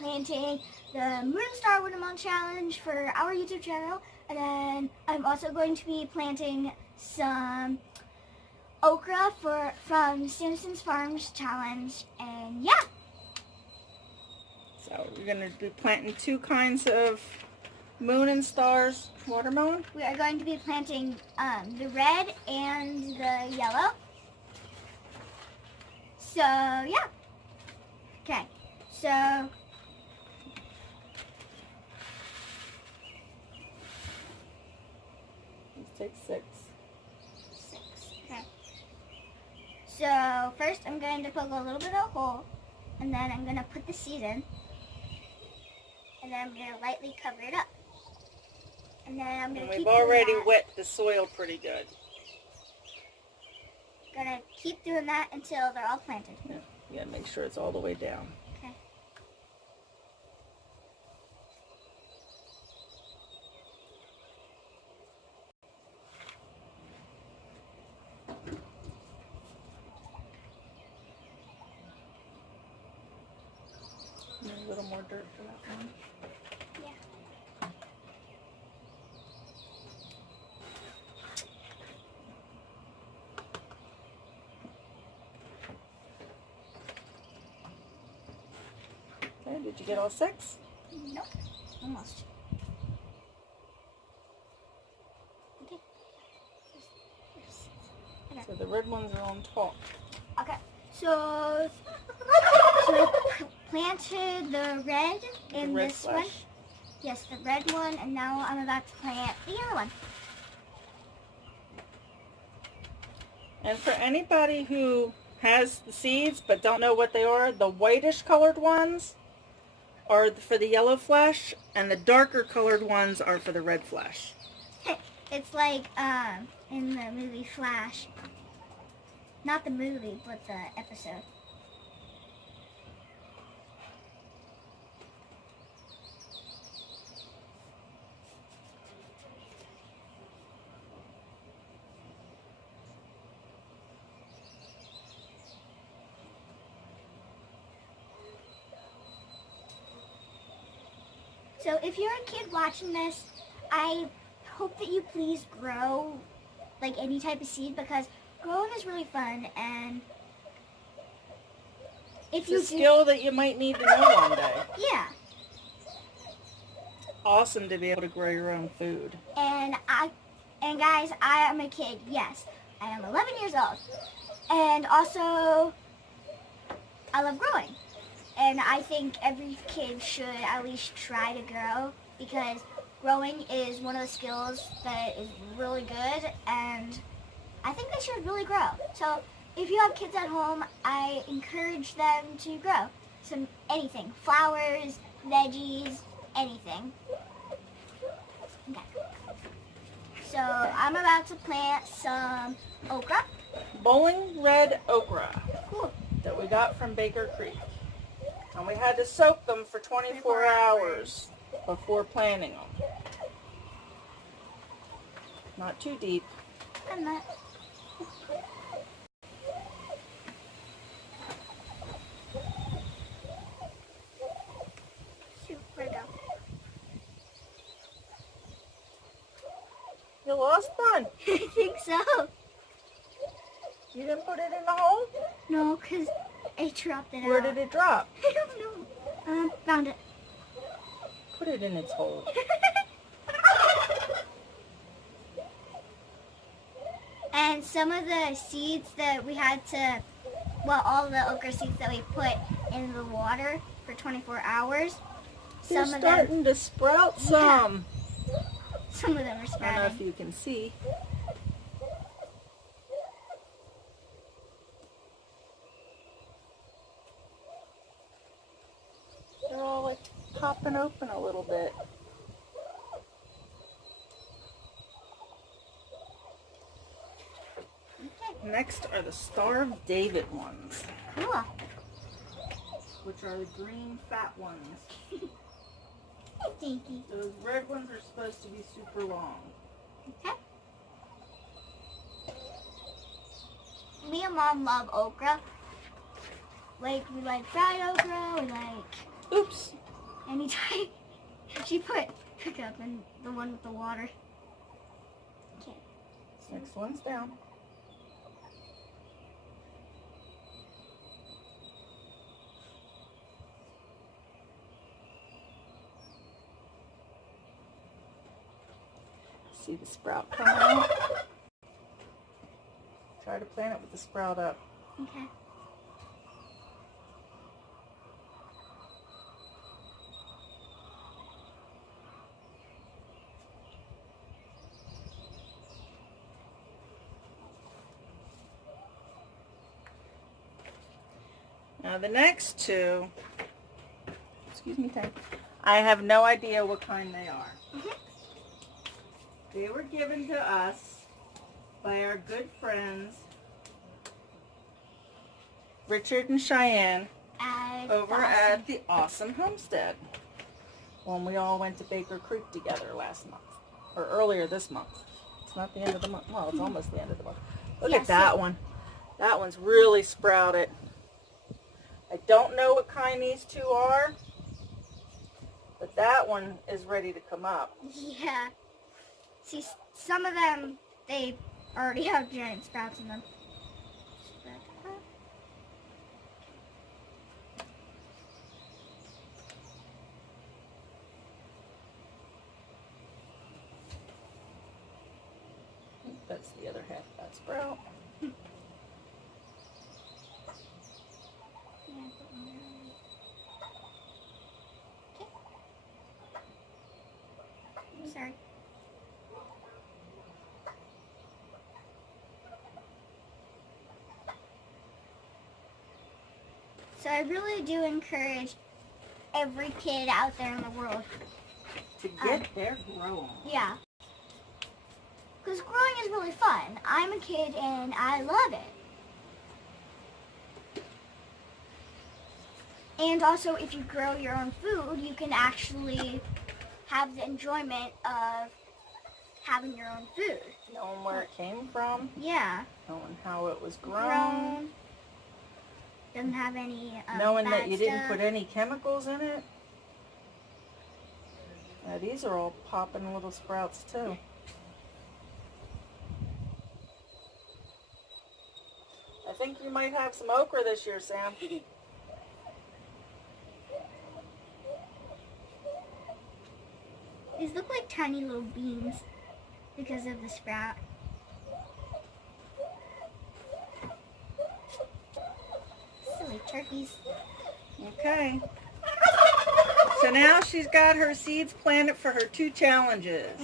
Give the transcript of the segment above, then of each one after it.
planting the Moon Star Watermelon Challenge for our YouTube channel. And then I'm also going to be planting some okra from Sampson Farms Challenge. And yeah. So you're going to be planting 2 kinds of Moon and Stars watermelon? We are going to be planting the red and the yellow. So, yeah. Okay, so let's take 6. 6, okay. So, first I'm going to poke a little bit of a hole, and then I'm going to put the seed in, and then I'm going to lightly cover it up. And then I'm going to keep doing that. We've already wet the soil pretty good. Gonna keep doing that until they're all planted. Yeah, you gotta make sure it's all the way down. Okay. A little more dirt for that one. Yeah. Okay, did you get all 6? Nope. Almost. Okay. So the red ones are on top. Okay. So I planted the red in red this flesh. one. Yes, the red one, and now I'm about to plant the yellow one. And for anybody who has the seeds but don't know what they are, the whitish colored ones are for the yellow flesh, and the darker colored ones are for the red flesh. It's like in the movie Flash. Not the movie, but the episode. So if you're a kid watching this, I hope that you please grow like any type of seed, because growing is really fun, and if It's a skill that you might need to know one day. Yeah. Awesome to be able to grow your own food. And guys, I am a kid. Yes, I am 11 years old, and also I love growing. And I think every kid should at least try to grow, because growing is one of the skills that is really good, and I think they should really grow. So if you have kids at home, I encourage them to grow anything, flowers, veggies, anything. Okay. So I'm about to plant some okra. Bowling red okra. Cool. That we got from Baker Creek. And we had to soak them for 24 hours before planting them. Not too deep. I'm not. Shoot, where'd it go? You lost one. I think so. You didn't put it in the hole? No, because I dropped it out. Where did it drop? I don't know. Found it. Put it in its hole. And some of the seeds that we had to, well, all the okra seeds that we put in the water for 24 hours, They're some of starting to sprout some. Yeah. Some of them are I don't know sprouting. if you can see. They're all like popping open a little bit. Okay. Next are the Star of David ones, Cool. which are the green fat ones. Thank you. Those red ones are supposed to be super long. Okay. Me and Mom love okra. Like, we like fried okra, we like... Oops, anytime. She put pickup in the one with the water. Okay. Next one's down. See the sprout coming out? Try to plant it with the sprout up. Okay. Now the next two, excuse me, Tank, I have no idea what kind they are. They were given to us by our good friends Richard and Cheyenne over at the Awesome Homestead when we all went to Baker Creek together last month, or earlier this month. It's not the end of the month. Well, it's almost the end of the month. Look at that one. That one's really sprouted. I don't know what kind these two are, but that one is ready to come up. Yeah. See, some of them, they already have giant sprouts in them. That's the other half of that sprout. Sorry. So I really do encourage every kid out there in the world To get their growing. Yeah. Because growing is really fun. I'm a kid and I love it. And also, if you grow your own food, you can actually have the enjoyment of having your own food. Knowing where it came from. Yeah. Knowing how it was grown. Doesn't have any knowing bad that you didn't stuff. put any chemicals in it. Now these are all popping little sprouts too. I think you might have some okra this year, Sam. These look like tiny little beans because of the sprout. Silly turkeys. Okay. So now she's got her seeds planted for her 2 challenges.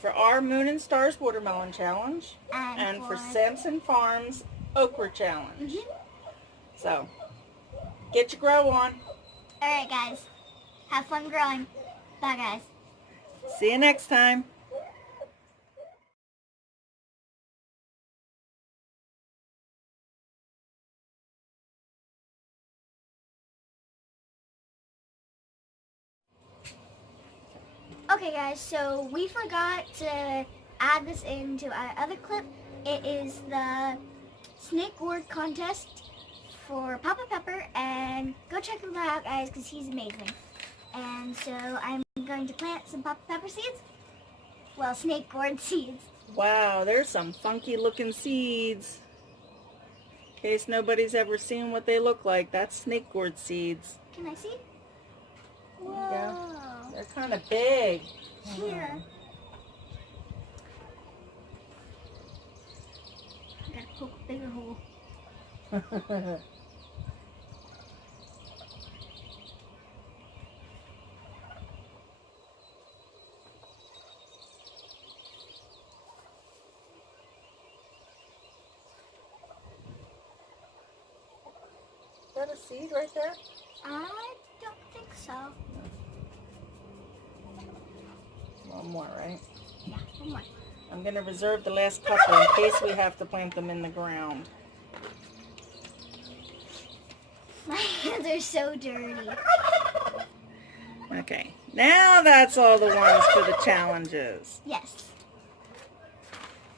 For our Moon and Stars Watermelon Challenge and for Sampson Farms Okra Challenge. So, get your grow on. Alright guys, have fun growing. Bye guys. See you next time. Okay guys, so we forgot to add this into our other clip. It is the snake gourd contest for Papa Pepper, and go check him out guys because he's amazing. And so I'm going to plant some Papa Pepper seeds. Well, snake gourd seeds. Wow, there's some funky looking seeds. In case nobody's ever seen what they look like, that's snake gourd seeds. Can I see? There Whoa. you go. They're kind of big. Here. I gotta poke a bigger hole. Is that a seed right there? I don't think so. One more, right? Yeah, one more. I'm going to reserve the last couple in case we have to plant them in the ground. My hands are so dirty. Okay, now that's all the ones for the challenges. Yes.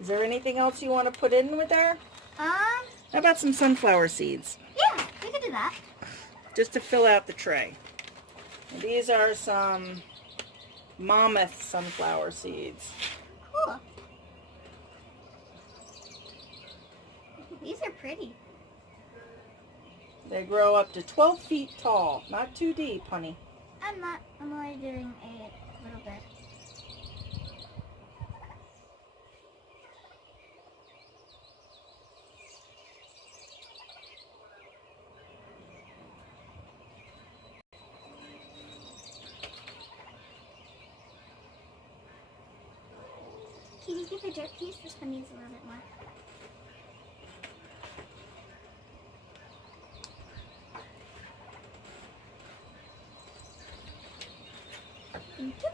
Is there anything else you want to put in with there? How about some sunflower seeds? Yeah, we could do that. Just to fill out the tray. These are some mammoth sunflower seeds. Cool. These are pretty. They grow up to 12 feet tall. Not too deep, honey. I'm not. I'm only doing a little bit. Can you give a dirt piece? This one needs a little bit more. Thank you.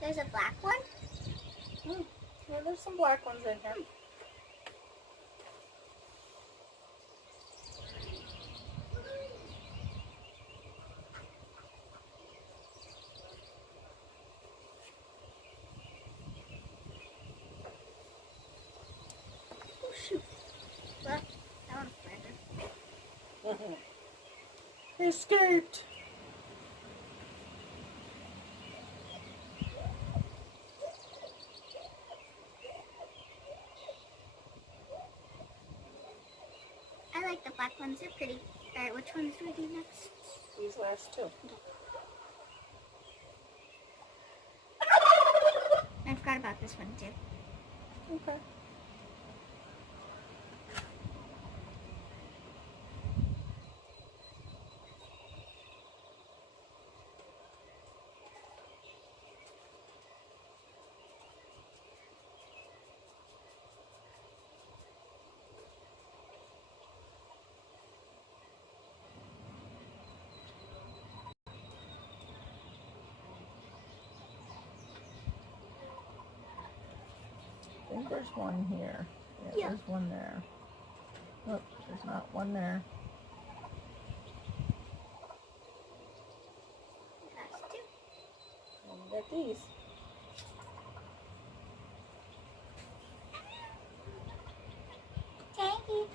There's a black one. Yeah, there's some black ones in here. Oh shoot! Well, that one's planted. Escaped. I like the black ones. They're pretty. All right, which ones do we do next? These last two. I forgot about this one too. Okay. I think there's one here. Yeah. There's one there. Oh, there's not one there. That's two. And we got these. Thank you.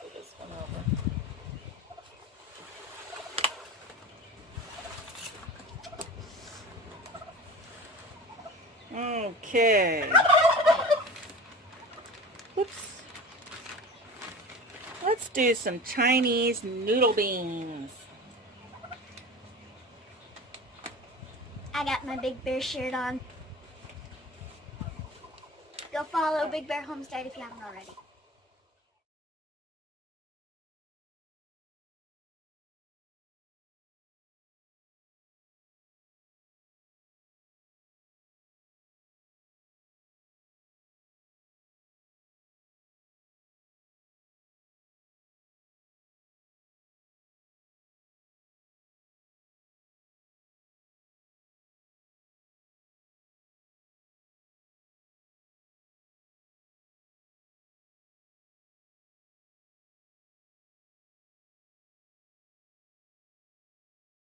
Put this one over. Okay. Oops. Let's do some Chinese noodle beans. I got my Big Bear shirt on. Go follow Big Bear Homestead if you haven't already.